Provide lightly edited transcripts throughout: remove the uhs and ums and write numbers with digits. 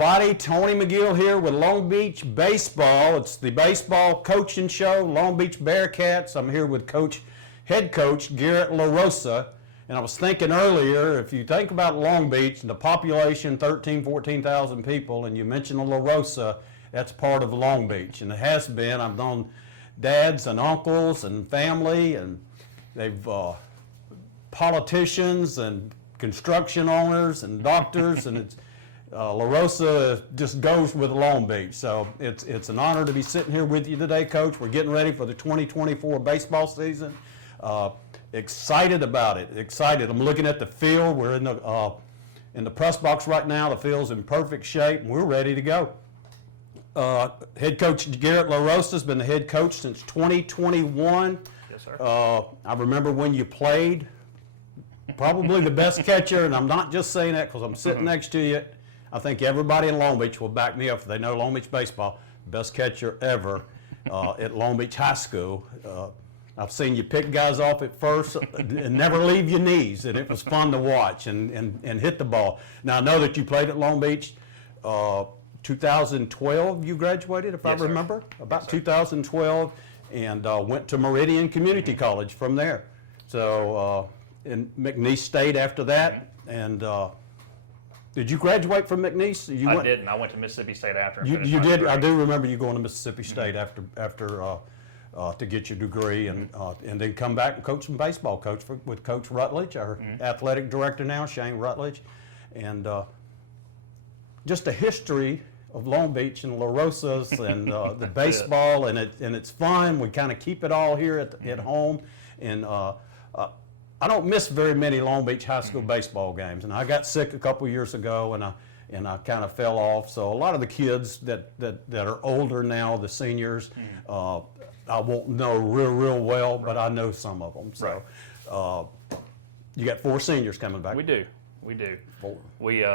everybody. Tony McGill here with Long Beach Baseball. It's the baseball coaching show, Long Beach Bearcats. I'm here with head coach Garrett LaRosa. And I was thinking earlier, if you think about Long Beach and the population, 14,000 people, and you mentioned LaRosa, that's part of Long Beach. And it has been. I've known dads and uncles and family, and they've politicians and construction owners and doctors, and it's LaRosa just goes with Long Beach. So it's an honor to be sitting here with you today, Coach. We're getting ready for the 2024 baseball season. Excited about it. Excited. I'm looking at the field. We're in the press box right now. The field's in perfect shape, and we're ready to go. Head coach Garrett LaRosa has been the head coach since 2021. Yes, sir. I remember when you played. Probably the best catcher, and I'm not just saying that because I'm sitting next to you. I think everybody in Long Beach will back me up if they know Long Beach baseball. Best catcher ever at Long Beach High School. I've seen you pick guys off at first and never leave your knees, and it was fun to watch and hit the ball. Now, I know that you played at Long Beach 2012 you graduated, if I remember. About 2012, and went to Meridian Community College from there. So, and McNeese State after that, and did you graduate from McNeese? I didn't. I went to Mississippi State after. You did. I do remember you going to Mississippi State after to get your degree, and then come back and coach some baseball. With Coach Rutledge, our athletic director now, Shane Rutledge, and just a history of Long Beach and LaRosa's and the baseball, and it's fun. We kind of keep it all here at home, and I don't miss very many Long Beach high school baseball games, and I got sick a couple years ago, and I kind of fell off. So a lot of the kids that are older now, the seniors, I won't know real well, but I know some of them. So you got 4 seniors coming back. We do. 4. We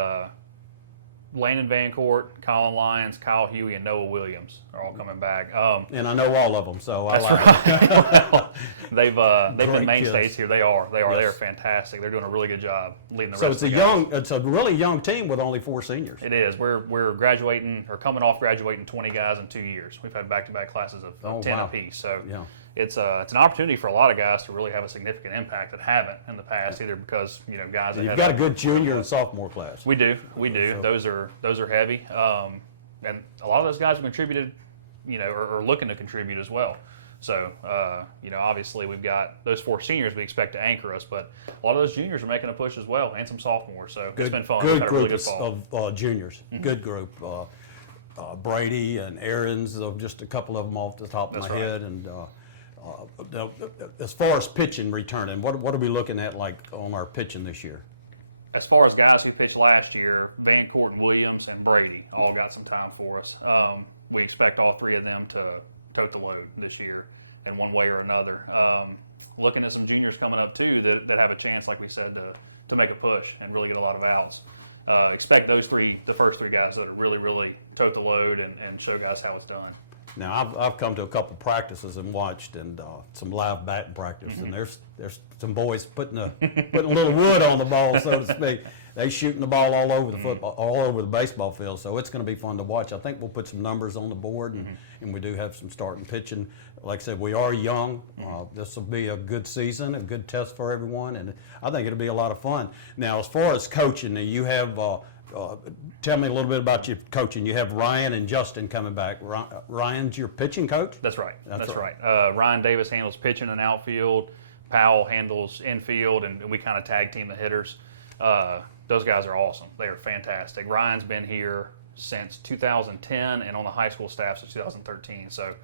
Landon Vancourt, Colin Lyons, Kyle Huey, and Noah Williams are all coming back. And I know all of them, so I like right. They've been mainstays kids. here. They are. Yes. They're fantastic. They're doing a really good job leading the So rest of the guys. it's a really young team with only 4 seniors. It is. We're graduating or coming off graduating 20 guys in 2 years. We've had back-to-back classes of 10 apiece. So it's an opportunity for a lot of guys to really have a significant impact that haven't in the past, either because guys. You've got a good junior and sophomore class. We do. So. Those are heavy, and a lot of those guys have contributed, are looking to contribute as well. So, obviously we've got those 4 seniors we expect to anchor us, but a lot of those juniors are making a push as well, and some sophomores. So it's been fun. Good group really of juniors. Good group. Brady and Aaron's, just a couple of them off the top of my head. And as far as pitching returning, what are we looking at like on our pitching this year? As far as guys who pitched last year, Vancourt and Williams and Brady all got some time for us. We expect all 3 of them to tote the load this year in one way or another. Looking at some juniors coming up too that have a chance, like we said, to make a push and really get a lot of outs. Expect the first 3 guys that really tote the load and show guys how it's done. Now I've come to a couple practices and watched, and some live batting practice, and there's some boys putting a little wood on the ball, so to speak. They shooting the ball all over the football, all over the baseball field. So it's going to be fun to watch. I think we'll put some numbers on the board, and we do have some starting pitching. Like I said, we are young. This will be a good season, a good test for everyone, and I think it'll be a lot of fun. Now, as far as coaching, you have. Tell me a little bit about your coaching. You have Ryan and Justin coming back. Ryan's your pitching coach? That's right. That's right. Ryan Davis handles pitching and outfield. Powell handles infield, and we kind of tag team the hitters. Those guys are awesome. They are fantastic. Ryan's been here since 2010 and on the high school staff since 2013. So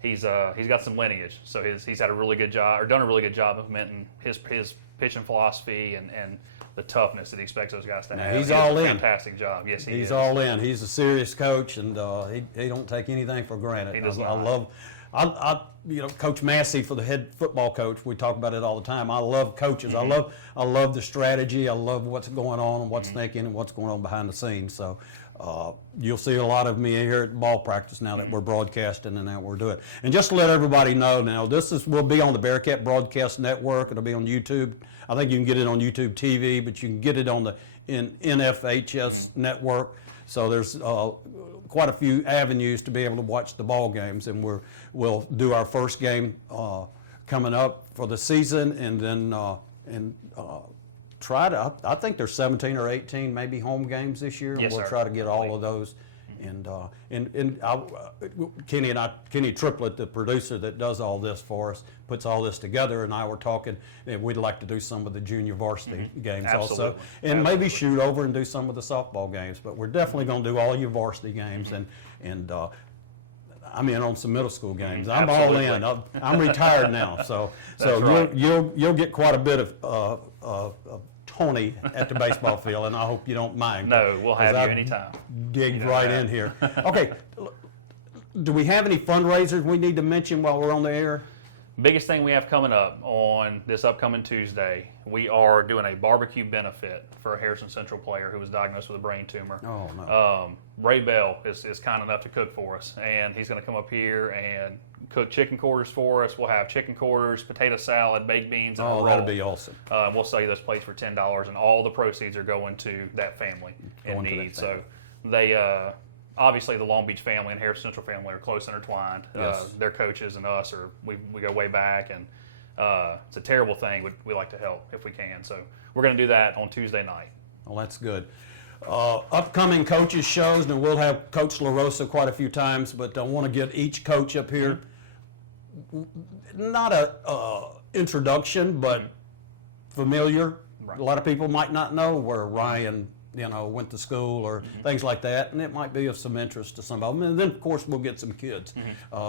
he's got some lineage. So he's had a really good job, or done a really good job implementing his pitching philosophy and the toughness that he expects those guys to have. He's all in. Fantastic job. Yes, he's all in. He's a serious coach, and he don't take anything for granted. He does not. Coach Massey, for the head football coach, we talk about it all the time. I love coaches. I love the strategy. I love what's going on and what's thinking and what's going on behind the scenes. So you'll see a lot of me here at ball practice now that we're broadcasting and now we're doing it. And just to let everybody know now, will be on the Bearcat Broadcast Network. It'll be on YouTube. I think you can get it on YouTube TV, but you can get it on the NFHS network. So there's quite a few avenues to be able to watch the ball games, and we'll do our first game coming up for the season, and then try to. I think there's 17 or 18 maybe home games this year, and Yes, we'll sir. try to get all of those. And Kenny Triplett, the producer that does all this for us, puts all this together, and I were talking, and we'd like to do some of the junior varsity games also, Absolutely. and maybe shoot over and do some of the softball games. But we're definitely going to do all your varsity games, and I'm in on some middle school games. I'm all in. I'm retired now, so right. you'll get quite a bit of Tony at the baseball field, and I hope you don't mind. No, we'll have 'cause you I anytime. Dig right in here. Okay, do we have any fundraisers we need to mention while we're on the air? Biggest thing we have coming up on this upcoming Tuesday, we are doing a barbecue benefit for a Harrison Central player who was diagnosed with a brain tumor. Oh, no. Ray Bell is kind enough to cook for us, and he's going to come up here and cook chicken quarters for us. We'll have chicken quarters, potato salad, baked beans, and a roll. Oh, that'll be awesome. We'll sell you those plates for $10, and all the proceeds are going to that family in Going to that need. family. So they obviously the Long Beach family and Harrison Central family are close intertwined. Yes. Their coaches and us we go way back, and it's a terrible thing. We like to help if we can. So we're going to do that on Tuesday night. Well, that's good. Upcoming coaches shows, and we'll have Coach LaRosa quite a few times, but I want to get each coach up here. Not a introduction, but familiar. Right. A lot of people might not know where Ryan, went to school or things like that, and it might be of some interest to some of them. And then, of course, we'll get some kids,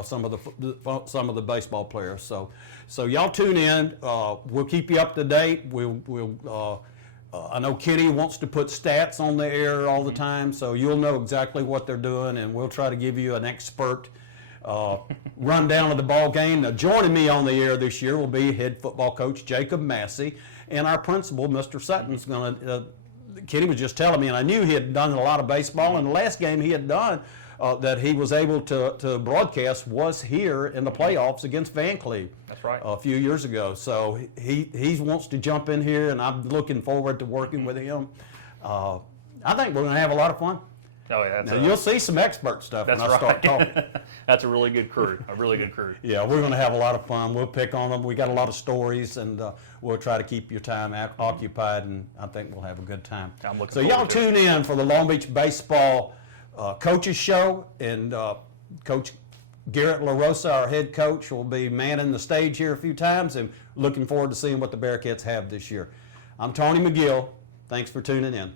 some of the baseball players. So y'all tune in. We'll keep you up to date. I know Kenny wants to put stats on the air all the time, so you'll know exactly what they're doing, and we'll try to give you an expert rundown of the ball game. Now, joining me on the air this year will be head football coach Jacob Massey, and our principal, Mr. Sutton's going to. Kenny was just telling me, and I knew he had done a lot of baseball, and the last game he had done that he was able to broadcast was here in the playoffs against Van Cleve. That's right. A few years ago. So he wants to jump in here, and I'm looking forward to working with him. I think we're going to have a lot of fun. Oh, yeah, Now, you'll see some expert stuff when I start talking. That's a really good crew. A really good crew. Yeah, we're going to have a lot of fun. We'll pick on them. We got a lot of stories, and we'll try to keep your time occupied, and I think we'll have a good time. I'm looking so forward y'all to it. tune in for the Long Beach Baseball Coaches Show, and Coach Garrett LaRosa, our head coach, will be manning the stage here a few times, and looking forward to seeing what the Bearcats have this year. I'm Tony McGill. Thanks for tuning in.